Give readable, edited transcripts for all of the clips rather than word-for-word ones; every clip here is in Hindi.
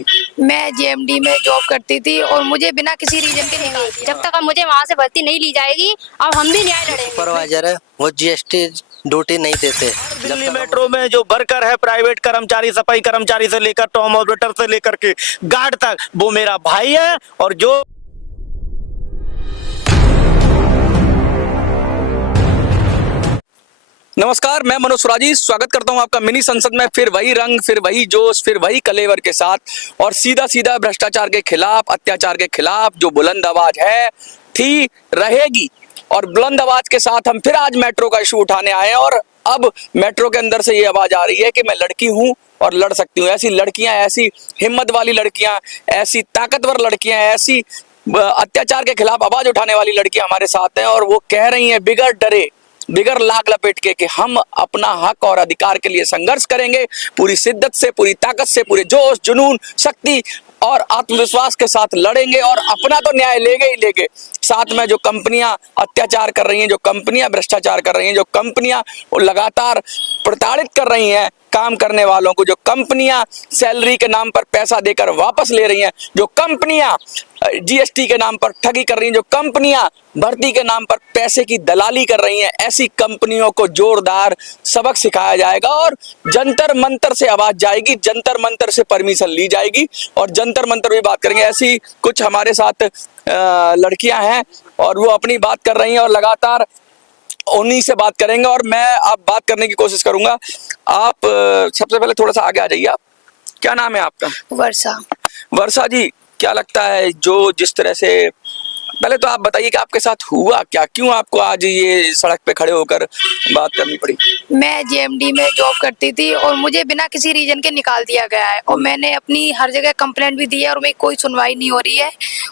पड़ी? मैं जेएमडी में जॉब करती थी और मुझे बिना किसी रीजन के निकाल दिया। जब तक अब मुझे वहाँ से भर्ती नहीं ली जाएगी, अब हम भी न्याय लड़ेंगे। सुपरवाइजर है वो जीएसटी ड्यूटी नहीं देते। दिल्ली मेट्रो में जो वर्कर है, प्राइवेट कर्मचारी, सफाई कर्मचारी से लेकर टॉम ऑपरेटर से लेकर के गार्ड तक, वो मेरा भाई है। और जो नमस्कार, मैं मनोज सुराजी स्वागत करता हूं आपका मिनी संसद में। फिर वही रंग, फिर वही जोश, फिर वही कलेवर के साथ और सीधा सीधा भ्रष्टाचार के खिलाफ, अत्याचार के खिलाफ जो बुलंद आवाज है, थी, रहेगी। और बुलंद आवाज के साथ हम फिर आज मेट्रो का इशू उठाने आए हैं। और अब मेट्रो के अंदर से ये आवाज आ रही है कि मैं लड़की हूं और लड़ सकती हूँ। ऐसी लड़कियां, ऐसी हिम्मत वाली लड़कियां, ऐसी ताकतवर लड़कियां, ऐसी अत्याचार के खिलाफ आवाज उठाने वाली लड़कियां हमारे साथ हैं। और वो कह रही हैं बिगर डरे, बिगर लाग लपेट के कि हम अपना हक और अधिकार के लिए संघर्ष करेंगे, पूरी शिद्दत से, पूरी ताकत से, पूरे जोश, जुनून, शक्ति और आत्मविश्वास के साथ लड़ेंगे और अपना तो न्याय लेंगे ही लेंगे। साथ में जो कंपनियां अत्याचार कर रही हैं, जो कंपनियां भ्रष्टाचार कर रही हैं, जो कंपनियां लगातार प्रताड़ित कर रही हैं काम करने वालों को, जो कंपनियां सैलरी के नाम पर पैसा देकर वापस ले रही हैं, जो कंपनियां जीएसटी के नाम पर ठगी कर रही हैं, जो कंपनियां भर्ती के नाम पर पैसे की दलाली कर रही हैं, ऐसी कंपनियों को जोरदार सबक सिखाया जाएगा और जंतर मंतर से आवाज जाएगी, जंतर मंतर से परमिशन ली जाएगी और जंतर मंतर भी बात करेंगे। ऐसी कुछ हमारे साथ लड़कियां हैं और वो अपनी बात कर रही हैं और लगातार उन्हीं से बात करेंगे। और मैं आप बात करने की कोशिश करूंगा। आप सबसे पहले थोड़ा सा आगे आ जाइए। आप, क्या नाम है आपका? वर्षा। वर्षा जी, क्या लगता है जो जिस तरह से, पहले तो आप बताइए कि आपके साथ हुआ क्या, क्यों आपको आज ये सड़क पे खड़े होकर बात करनी पड़ी? मैं जेएमडी में जॉब करती थी और मुझे बिना किसी रीजन के निकाल दिया गया है और मैंने अपनी हर जगह कंप्लेंट भी दी है और मेरी कोई सुनवाई नहीं हो रही है।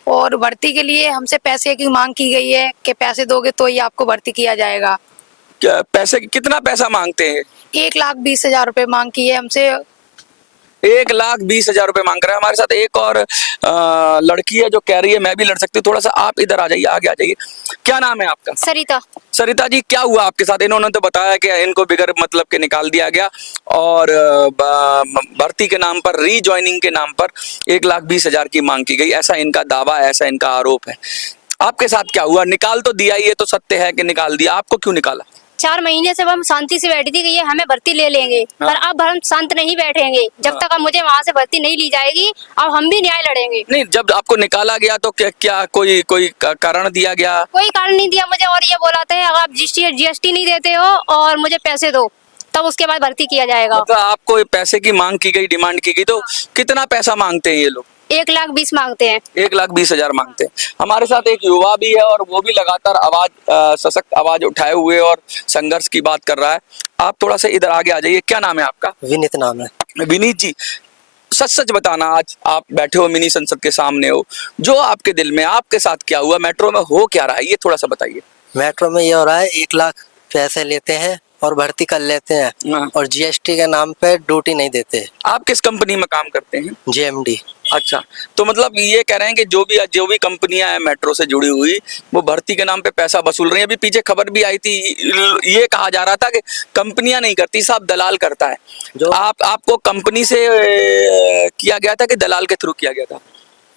और भर्ती के लिए हमसे पैसे की मांग की गई है कि पैसे दोगे तो ही आपको भर्ती किया जाएगा। क्या पैसे, कितना पैसा मांगते हैं? 1,20,000 रुपए मांग की है हमसे। 1,20,000 रुपए मांग रहे हैं। हमारे साथ एक और लड़की है जो कह रही है मैं भी लड़ सकती हूँ। थोड़ा सा आप इधर आ जाइए, आगे आ जाइए। क्या नाम है आपका? सरिता। सरिता जी, क्या हुआ आपके साथ? इन्होंने तो बताया कि इनको बिगर मतलब के निकाल दिया गया और भर्ती के नाम पर, रीजॉइनिंग के नाम पर 1,20,000 की मांग की गई, ऐसा इनका दावा, ऐसा इनका आरोप है। आपके साथ क्या हुआ? निकाल तो दिया, ये तो सत्य है कि निकाल दिया, आपको क्यों निकाला? 4 महीने से हम शांति से बैठी थी कि ये हमें भर्ती ले लेंगे, पर अब हम शांत नहीं बैठेंगे। जब तक अब मुझे वहाँ से भर्ती नहीं ली जाएगी, अब हम भी न्याय लड़ेंगे। नहीं, जब आपको निकाला गया तो क्या कोई कारण दिया गया? कोई कारण नहीं दिया मुझे और ये बोला था अगर आप जीएसटी नहीं देते हो और मुझे पैसे दो, तब उसके बाद भर्ती किया जाएगा। मतलब आपको पैसे की मांग की गई, डिमांड की गई। तो कितना पैसा मांगते हैं ये लोग? 1,20,000 मांगते हैं। 1,20,000 मांगते हैं। हमारे साथ एक युवा भी है और वो भी लगातार सशक्त आवाज उठाए हुए और संघर्ष की बात कर रहा है। आप थोड़ा सा इधर आगे आ जाइए। क्या नाम है आपका? विनीत नाम है। विनीत जी, सच सच बताना, आज आप बैठे हो मिनी संसद के सामने हो, जो आपके दिल में, आपके साथ क्या हुआ, मेट्रो में हो क्या रहा है, ये थोड़ा सा बताइए। मेट्रो में ये हो रहा है 1 लाख पैसे लेते हैं और भर्ती कर लेते हैं और जीएसटी के नाम पे ड्यूटी नहीं देते। आप किस कंपनी में काम करते हैं? जेएमडी। अच्छा, तो मतलब ये कह रहे हैं कि जो भी कंपनियां हैं मेट्रो से जुड़ी हुई, वो भर्ती के नाम पे पैसा वसूल रही हैं। अभी पीछे खबर भी आई थी, ये कहा जा रहा था कि कंपनियां नहीं करती, साहब दलाल करता है। जो आपको कंपनी से किया गया था कि दलाल के थ्रू किया गया था?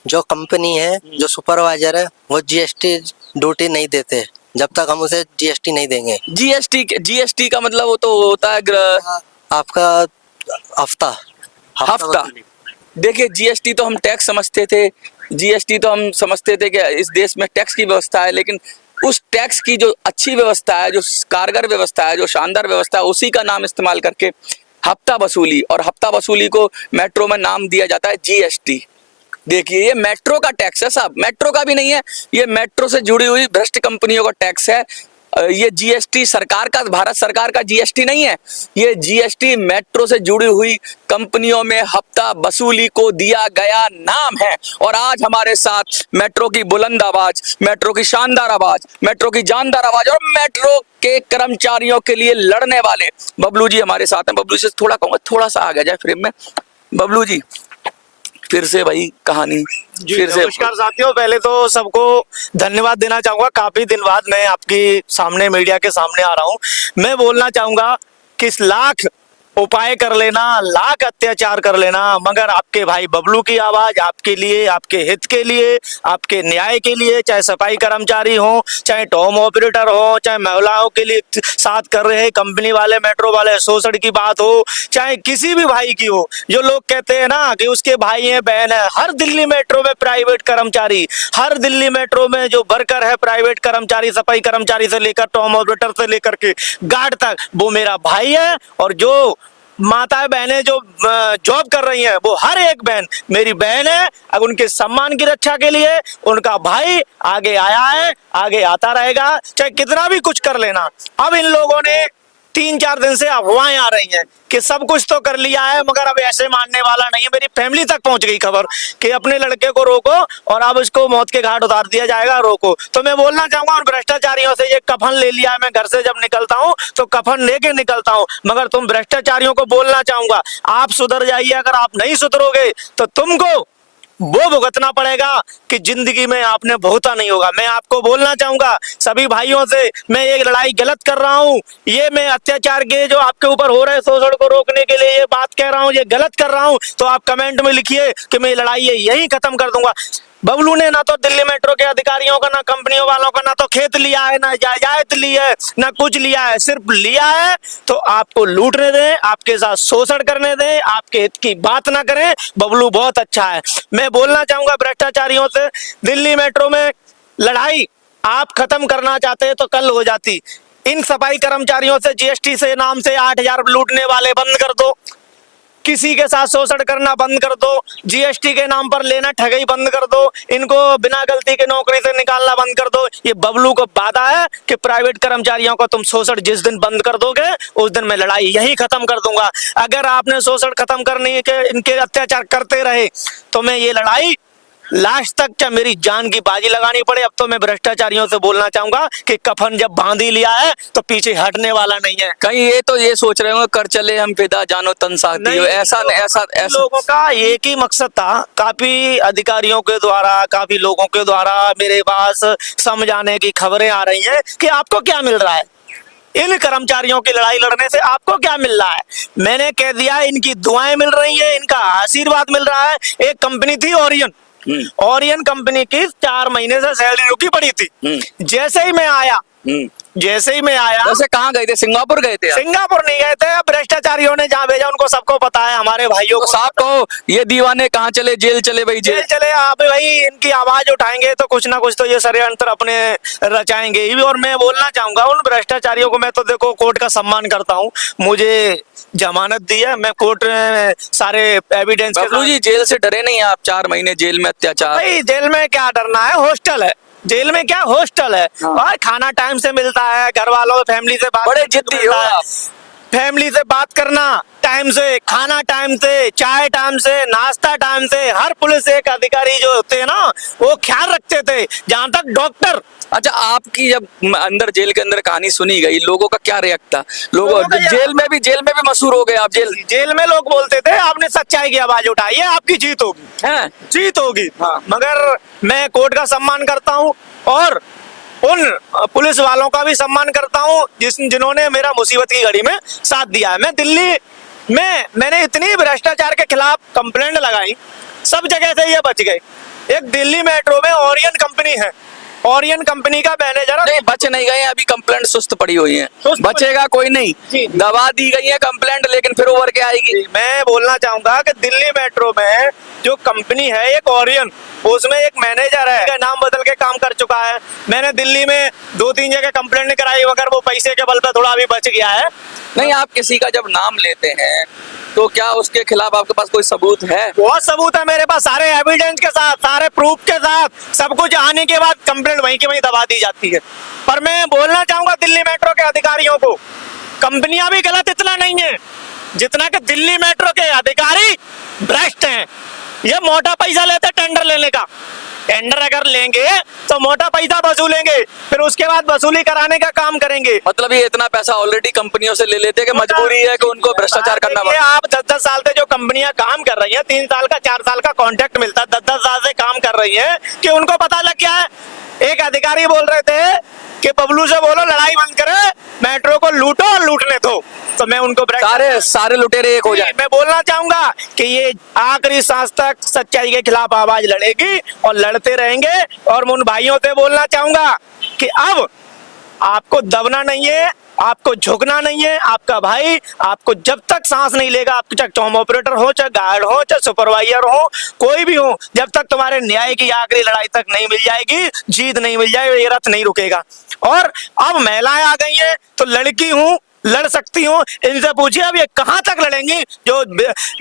जो कंपनी है, जो सुपरवाइजर है, वो जीएसटी ड्यूटी नहीं देते जब तक हम उसे जीएसटी नहीं देंगे। जीएसटी का मतलब वो तो होता है आपका हफ्ता। देखिए, जीएसटी तो हम टैक्स समझते थे, जीएसटी तो हम समझते थे कि इस देश में टैक्स की व्यवस्था है, लेकिन उस टैक्स की जो अच्छी व्यवस्था है, जो कारगर व्यवस्था है, जो शानदार व्यवस्था है, उसी का नाम इस्तेमाल करके हफ्ता वसूली, और हफ्ता वसूली को मेट्रो में नाम दिया जाता है जीएसटी। देखिए, ये मेट्रो का टैक्स है साहब, मेट्रो का भी नहीं है, ये मेट्रो से जुड़ी हुई भ्रष्ट कंपनियों का टैक्स है। ये जीएसटी सरकार का, भारत सरकार का जीएसटी नहीं है, ये जीएसटी मेट्रो से जुड़ी हुई कंपनियों में हफ्ता वसूली को दिया गया नाम है। और आज हमारे साथ मेट्रो की बुलंद आवाज, मेट्रो की शानदार आवाज, मेट्रो की जानदार आवाज और मेट्रो के कर्मचारियों के लिए लड़ने वाले बबलू जी हमारे साथ हैं। बबलू जी से थोड़ा कहूंगा, थोड़ा सा आगे जाए फ्रेम में। बबलू जी, फिर से वही कहानी, फिर से। नमस्कार साथियों, पहले तो सबको धन्यवाद देना चाहूंगा। काफी दिन बाद मैं आपकी सामने, मीडिया के सामने आ रहा हूं। मैं बोलना चाहूंगा कि इस लाख उपाय कर लेना, लाख अत्याचार कर लेना, मगर आपके भाई बबलू की आवाज आपके लिए, आपके हित के लिए, आपके न्याय के लिए, चाहे सफाई कर्मचारी हो, चाहे टॉम ऑपरेटर हो, चाहे महिलाओं के लिए साथ कर रहे हैं कंपनी वाले, मेट्रो वाले, शोषण की बात हो, चाहे किसी भी भाई की हो। जो लोग कहते हैं ना कि उसके भाई है, बहन है, हर दिल्ली मेट्रो में प्राइवेट कर्मचारी, हर दिल्ली मेट्रो में जो वर्कर है, प्राइवेट कर्मचारी, सफाई कर्मचारी से लेकर टॉम ऑपरेटर से लेकर के गार्ड तक, वो मेरा भाई है। और जो माताएं बहनें जो जॉब कर रही हैं, वो हर एक बहन मेरी बहन है। अब उनके सम्मान की रक्षा के लिए उनका भाई आगे आया है, आगे आता रहेगा, चाहे कितना भी कुछ कर लेना। अब इन लोगों ने 3-4 दिन से अफवाहें आ रही हैं कि सब कुछ तो कर लिया है, मगर अब ऐसे मानने वाला नहीं है। मेरी फैमिली तक पहुंच गई खबर कि अपने लड़के को रोको और अब इसको मौत के घाट उतार दिया जाएगा, रोको। तो मैं बोलना चाहूंगा उन भ्रष्टाचारियों से, ये कफन ले लिया है, मैं घर से जब निकलता हूं तो कफन लेके निकलता हूं, मगर तुम भ्रष्टाचारियों को बोलना चाहूंगा, आप सुधर जाइए। अगर आप नहीं सुधरोगे तो तुमको वो भुगतना पड़ेगा कि जिंदगी में आपने भुगता नहीं होगा। मैं आपको बोलना चाहूंगा सभी भाइयों से, मैं ये लड़ाई गलत कर रहा हूं, ये मैं अत्याचार के जो आपके ऊपर हो रहे शोषण को रोकने के लिए ये बात कह रहा हूं, ये गलत कर रहा हूं, तो आप कमेंट में लिखिए कि मैं लड़ाई यही खत्म कर दूंगा। बबलू ने ना तो दिल्ली मेट्रो के अधिकारियों का, ना कंपनियों वालों का, ना तो खेत लिया है, ना जायदाद ली है, ना कुछ लिया है, सिर्फ लिया है तो आपको लूटने दें, आपके साथ शोषण करने दें, आपके हित की बात ना करें। बबलू बहुत अच्छा है। मैं बोलना चाहूंगा भ्रष्टाचारियों से, दिल्ली मेट्रो में लड़ाई आप खत्म करना चाहते हैं तो कल हो जाती। इन सफाई कर्मचारियों से जीएसटी से नाम से 8,000 लूटने वाले बंद कर दो, किसी के साथ शोषण करना बंद कर दो, जीएसटी के नाम पर लेना ठगी बंद कर दो, इनको बिना गलती के नौकरी से निकालना बंद कर दो। ये बबलू को वादा है कि प्राइवेट कर्मचारियों को तुम शोषण जिस दिन बंद कर दोगे उस दिन मैं लड़ाई यही खत्म कर दूंगा। अगर आपने शोषण खत्म करने के, इनके अत्याचार करते रहे तो मैं ये लड़ाई लास्ट तक, चाहे मेरी जान की बाजी लगानी पड़े। अब तो मैं भ्रष्टाचारियों से बोलना चाहूंगा कि कफन जब बांध ही लिया है तो पीछे हटने वाला नहीं है। कहीं ये तो ये सोच रहे हो कर चले हम फिदा जानो तन साथी हो, ऐसा लोगों का एक ही मकसद था। काफी अधिकारियों के द्वारा, काफी लोगों के द्वारा मेरे पास समझाने की खबरें आ रही हैं कि आपको क्या मिल रहा है, इन कर्मचारियों की लड़ाई लड़ने से आपको क्या मिल रहा है। मैंने कह दिया इनकी दुआएं मिल रही है, इनका आशीर्वाद मिल रहा है। एक कंपनी थी ओरियन, ओरियन कंपनी की 4 महीने से सैलरी रुकी पड़ी थी। जैसे ही मैं आया वैसे कहाँ गए थे? सिंगापुर गए थे? सिंगापुर नहीं गए थे, भ्रष्टाचारियों ने जहाँ भेजा उनको सबको पता है, हमारे भाइयों को। साहब कहो ये दीवाने कहाँ चले? जेल चले भाई, जेल चले। आप भाई इनकी आवाज उठाएंगे तो कुछ ना कुछ तो ये षड्यंत्र अपने रचाएंगे ही। और मैं बोलना चाहूंगा उन भ्रष्टाचारियों को, मैं तो देखो कोर्ट का सम्मान करता हूँ, मुझे जमानत दी है, मैं कोर्ट में सारे एविडेंस। बबलू जी जेल से डरे नहीं आप? 4 महीने जेल में अत्याचार। भाई जेल में क्या डरना है, हॉस्टल है। जेल में क्या हॉस्टल है, और खाना टाइम से मिलता है, घर वालों फैमिली से बात, बड़े जिद्दी हो आप। फैमिली से बात करना टाइम से, खाना टाइम से, चाय टाइम से, नाश्ता टाइम से। हर पुलिस एक अधिकारी जो होते हैं ना वो ख्याल रखते थे, जहां तक डॉक्टर। अच्छा, आपकी जब अंदर जेल के अंदर कहानी सुनी गई, लोगों का क्या रिएक्ट था? लोग जेल में भी मशहूर हो गए आप। जेल में लोग बोलते थे आपने सच्चाई की आवाज उठाई है, आपकी जीत होगी, हैं? जीत होगी। हाँ। मगर मैं कोर्ट का सम्मान करता हूँ और उन पुलिस वालों का भी सम्मान करता हूँ जिन्होंने मेरा मुसीबत की घड़ी में साथ दिया है। मैं दिल्ली में मैंने इतनी भ्रष्टाचार के खिलाफ कंप्लेंट लगाई, सब जगह से ये बच गए। एक दिल्ली मेट्रो में ओरियन कंपनी है, ओरियन कंपनी का मैनेजर। नहीं बच नहीं गए, अभी कंप्लेंट सुस्त पड़ी हुई है, बचेगा कोई नहीं। दबा दी गई है कंप्लेंट, लेकिन फिर उभर के आएगी। मैं बोलना चाहूंगा कि दिल्ली मेट्रो में जो कंपनी है एक ओरियन, उसमें एक मैनेजर है, नाम बदल के काम कर चुका है। मैंने दिल्ली में 2-3 जगह कंप्लेंट कराई, मगर वो पैसे के बल पे थोड़ा अभी बच गया है। नहीं, आप किसी का जब नाम लेते हैं तो क्या उसके खिलाफ आपके पास कोई सबूत है? बहुत सबूत है मेरे पास, सारे एविडेंस के साथ, सारे प्रूफ के साथ, सब कुछ आने के बाद कंप्लेंट वहीं के वहीं दबा दी जाती है। पर मैं बोलना चाहूंगा दिल्ली मेट्रो के अधिकारियों को, कंपनियां भी गलत इतना नहीं है जितना कि दिल्ली मेट्रो के अधिकारी भ्रष्ट हैं। ये मोटा पैसा लेते टेंडर लेने का, टेंडर अगर लेंगे तो मोटा पैसा वसूलेंगे, फिर उसके बाद वसूली कराने का काम करेंगे। मतलब ये इतना पैसा ऑलरेडी कंपनियों से ले लेते हैं कि मजबूरी है कि उनको भ्रष्टाचार करना पड़ता है। आप 10-10 साल से जो कंपनियां काम कर रही हैं, 3 साल का 4 साल का कॉन्ट्रैक्ट मिलता है, 10-10 साल से काम कर रही हैं कि उनको पता लग गया है। एक अधिकारी बोल रहे थे कि बबलू से बोलो लड़ाई बंद करे, मेट्रो को लूटो और लूटने दो। तो मैं उनको सारे लुटेरे एक हो जाए। मैं बोलना चाहूंगा कि ये आखिरी सांस तक सच्चाई के खिलाफ आवाज लड़ेगी और लड़ते रहेंगे। और मैं उन भाइयों से बोलना चाहूंगा कि अब आपको दबना नहीं है, आपको झुकना नहीं है। आपका भाई आपको जब तक सांस नहीं लेगा, आप चाहे टॉम ऑपरेटर हो, चाहे गार्ड हो, चाहे सुपरवाइजर हो, कोई भी हो, जब तक तुम्हारे न्याय की आखिरी लड़ाई तक नहीं मिल जाएगी, जीत नहीं मिल जाएगी, ये रथ नहीं रुकेगा। और अब महिलाएं आ गई हैं तो लड़की हूं, लड़ सकती हूँ। इनसे पूछिए अब ये कहाँ तक लड़ेंगी। जो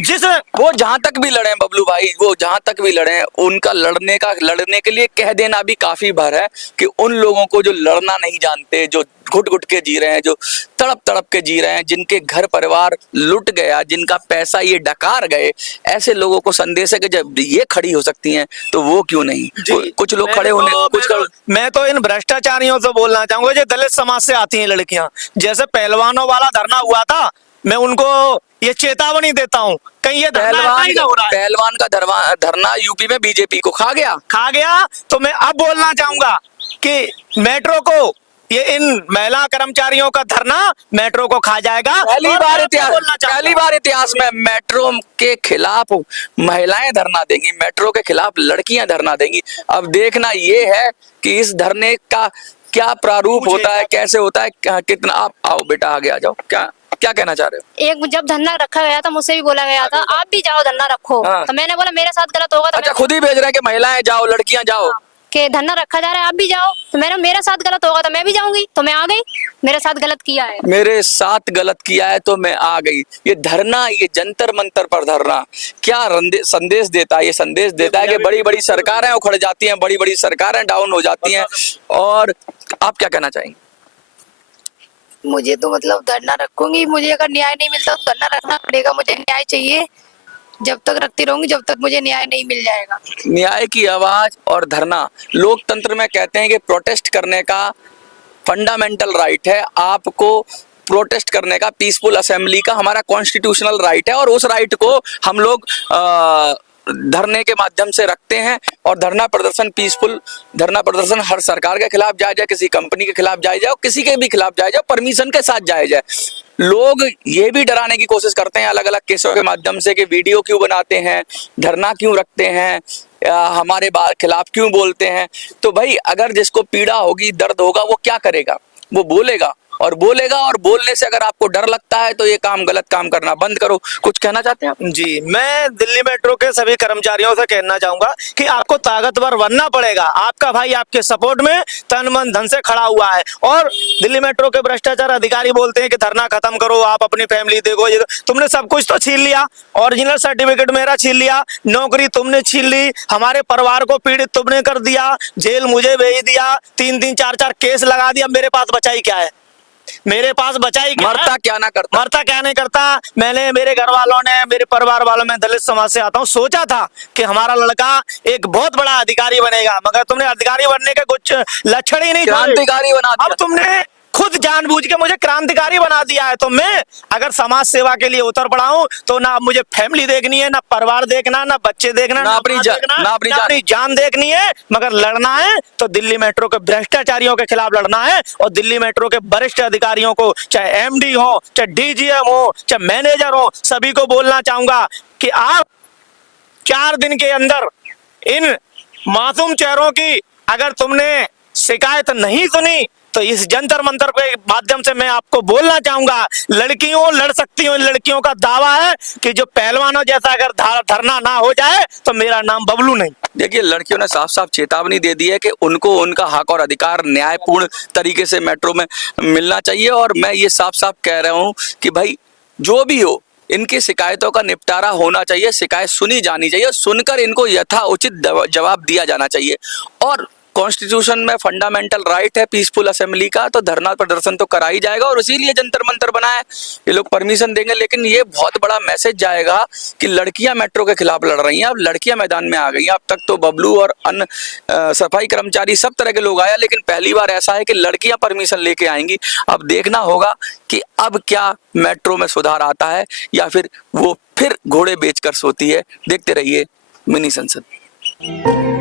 जिस वो जहां तक भी लड़े बबलू भाई, वो जहां तक भी लड़े, उनका लड़ने के लिए कह देना भी काफी भर है कि उन लोगों को जो लड़ना नहीं जानते, जो घुट घुट के जी रहे हैं, जो तड़प तड़प के जी रहे हैं, जिनके घर परिवार लुट गया, जिनका पैसा ये डकार गए, ऐसे लोगों को संदेश है कि जब ये खड़ी हो सकती हैं तो वो क्यों नहीं। कुछ लोग खड़े होने मैं तो इन भ्रष्टाचारियों से बोलना चाहूंगा जो दलित समाज से आती हैं लड़कियां, जैसे पहलवानों वाला धरना हुआ था, मैं उनको ये चेतावनी देता हूँ कहीं ये पहलवान का धरना यूपी में बीजेपी को खा गया। तो मैं अब बोलना चाहूंगा कि मेट्रो को, ये इन महिला कर्मचारियों का धरना मेट्रो को खा जाएगा। पहली बार इतिहास में मेट्रो के खिलाफ महिलाएं धरना देंगी, मेट्रो के खिलाफ लड़कियां धरना देंगी। अब देखना ये है कि इस धरने का क्या प्रारूप होता है, कैसे होता है, कितना। आप आओ बेटा, आगे आ जाओ। क्या कहना चाह रहे हो? एक जब धरना रखा गया था, मुझसे भी बोला गया था आप भी जाओ धरना रखो। तो मैंने बोला मेरे साथ गलत होगा तो अच्छा, खुद ही भेज रहे हैं कि महिलाएं जाओ, लड़कियां जाओ, कि धरना रखा जा रहा है आप भी जाओ। तो मेरे साथ गलत होगा तो मैं भी जाऊंगी, तो मैं आ गई। मेरे साथ गलत किया है तो मैं आ गई। ये धरना, ये जंतर मंतर पर धरना क्या संदेश देता है? ये संदेश देता है कि बड़ी बड़ी सरकारें उखड़ जाती हैं, बड़ी बड़ी सरकारें डाउन हो जाती हैं। और आप क्या कहना चाहेंगे? मुझे तो मतलब धरना रखूंगी, मुझे अगर न्याय नहीं मिलता तो धरना रखना पड़ेगा। मुझे न्याय चाहिए, जब तक रखती रहूंगी जब तक मुझे न्याय नहीं मिल जाएगा। न्याय की आवाज और धरना, लोकतंत्र में कहते हैं कि प्रोटेस्ट करने का फंडामेंटल राइट है, आपको प्रोटेस्ट करने का, पीसफुल असेंबली का हमारा कॉन्स्टिट्यूशनल राइट है। और उस राइट को हम लोग धरने के माध्यम से रखते हैं। और धरना प्रदर्शन, पीसफुल धरना प्रदर्शन हर सरकार के खिलाफ जायज है, किसी कंपनी के खिलाफ जायज है, और किसी के भी खिलाफ जायज है, परमिशन के साथ जायज है। लोग ये भी डराने की कोशिश करते हैं अलग अलग केसों के माध्यम से कि वीडियो क्यों बनाते हैं, धरना क्यों रखते हैं, हमारे खिलाफ क्यों बोलते हैं। तो भाई अगर जिसको पीड़ा होगी, दर्द होगा, वो क्या करेगा? वो बोलेगा और बोलने से अगर आपको डर लगता है तो ये गलत काम करना बंद करो। कुछ कहना चाहते हैं आप? जी, मैं दिल्ली मेट्रो के सभी कर्मचारियों से कहना चाहूंगा कि आपको ताकतवर बनना पड़ेगा। आपका भाई आपके सपोर्ट में तन मन धन से खड़ा हुआ है। और दिल्ली मेट्रो के भ्रष्टाचार अधिकारी बोलते हैं कि धरना खत्म करो, आप अपनी फैमिली देखो। तुमने सब कुछ तो छीन लिया, ओरिजिनल सर्टिफिकेट मेरा छीन लिया, नौकरी तुमने छीन ली, हमारे परिवार को पीड़ित तुमने कर दिया, जेल मुझे भेज दिया, 3-3 4-4 केस लगा दिया। मेरे पास बचाई क्या है? मेरे पास बचाई क्या? मरता क्या नहीं करता। मैंने, मेरे घर वालों ने, मेरे परिवार वालों, मैं दलित समाज से आता हूँ, सोचा था कि हमारा लड़का एक बहुत बड़ा अधिकारी बनेगा, मगर तुमने अधिकारी बनने के कुछ लक्षण ही नहीं, क्रांतिकारी बना दिया। अब तुमने खुद जानबूझ के मुझे क्रांतिकारी बना दिया है। तो मैं अगर समाज सेवा के लिए उतर पड़ा हूं तो ना मुझे फैमिली देखनी है, ना परिवार देखना, ना बच्चे देखना, ना अपनी जान देखनी है, मगर लड़ना है तो दिल्ली मेट्रो के भ्रष्टाचारियों के खिलाफ लड़ना है। और दिल्ली मेट्रो के वरिष्ठ अधिकारियों को, चाहे एमडी हो, चाहे डीजीएम हो, चाहे मैनेजर हो, सभी को बोलना चाहूंगा कि आप 4 दिन के अंदर इन मासूम चेहरों की अगर तुमने शिकायत नहीं सुनी तो इस जंतर मंतर के माध्यम से मैं आपको बोलना चाहूंगा, लड़कियों लड़ सकती हूँ। लड़कियों का दावा है कि जो पहलवानों जैसा अगर धरना ना हो जाए तो मेरा नाम बबलू नहीं। देखिए, लड़कियों ने साफ साफ चेतावनी दे दी है कि उनको उनका हक और अधिकार न्यायपूर्ण तरीके से मेट्रो में मिलना चाहिए। और मैं ये साफ साफ कह रहा हूँ कि भाई जो भी हो, इनकी शिकायतों का निपटारा होना चाहिए, शिकायत सुनी जानी चाहिए, सुनकर इनको यथाउचित जवाब दिया जाना चाहिए। और कॉन्स्टिट्यूशन में फंडामेंटल राइट है पीसफुल असेंबली का, तो धरना प्रदर्शन तो करा ही जाएगा। और इसीलिए जंतर मंतर बना है, ये लोग परमिशन देंगे। लेकिन ये बहुत बड़ा मैसेज जाएगा कि लड़कियां मेट्रो के खिलाफ लड़ रही हैं, अब लड़कियां मैदान में आ गई हैं। अब तक तो बबलू और अन्य सफाई कर्मचारी सब तरह के लोग आया, लेकिन पहली बार ऐसा है कि लड़कियां परमिशन लेके आएंगी। अब देखना होगा कि अब क्या मेट्रो में सुधार आता है या फिर वो फिर घोड़े बेचकर सोती है। देखते रहिए मिनी संसद।